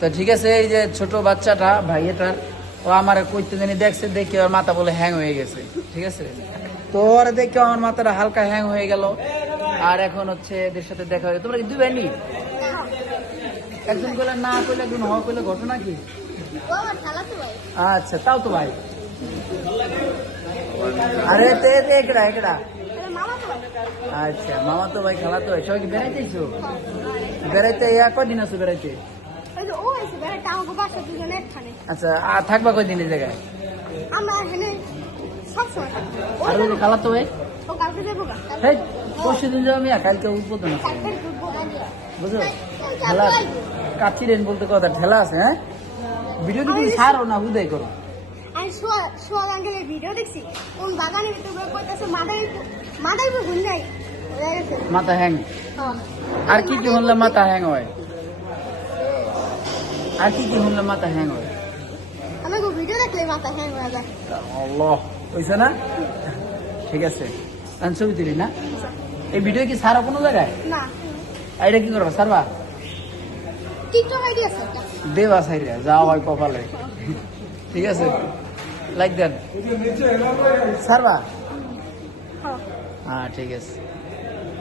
তো ঠিক আছে, এই যে ছোট বাচ্চাটা ভাইয়েটার, ও আমার কইতে জানি দেখছে, দেখে ওর মাথা বলে হ্যাং হয়ে গেছে। ঠিক আছে, তো ওরা দেখে আমার মাথাটা হালকা হ্যাং হয়ে গেল। আর এখন হচ্ছে এদের সাথে দেখা হয়ে, তোমরা কি দুই ভাই নি? একজন কইলে না, কইলে একজন হ, কইলে ঘটনা কি? আচ্ছা, তাও তো ভাই। আরে একড়া একড়া। আচ্ছা, মামা তো ভাই, খালা তো ভাই, সবাই কি বেড়াইতেছো? বেড়াইতে কয়দিন আছো বেড়াইতে? আচ্ছা, আর থাকবা কয়দিন এই জায়গায়? আর ওই খালা তো ভাই পরশু দিন যাবো মিয়া, কালকে উদ্বোধন আছে বুঝলো। ঠেলা কাচ্চি রেন বলতে কথা, ঠেলা আছে। হ্যাঁ, ভিডিও কি তুমি ছাড়ো না হুদাই করো? ভিডিও দেখছি কোন বাগানে মাথা হ্যাং। আর কি কি হলে মাথা হ্যাং হয়? আর কি কি হলে মাথা হ্যাং হয়? আমাকে ভিডিও দেখলে মাথা হ্যাং হয়ে যায়। আল্লাহ, হইছে না? ঠিক আছে, আমি ছবি তুলি না। এই ভিডিও কি ছাড়া কোনো জায়গায়? না। এটা কি করবা, ছাড়বা? টিকটক আইডি আছে একটা। দেবা সাইরা যাও হয় কপালে। ঠিক আছে, লাইক দেন। ছাড়বা? হ্যাঁ, ঠিক আছে।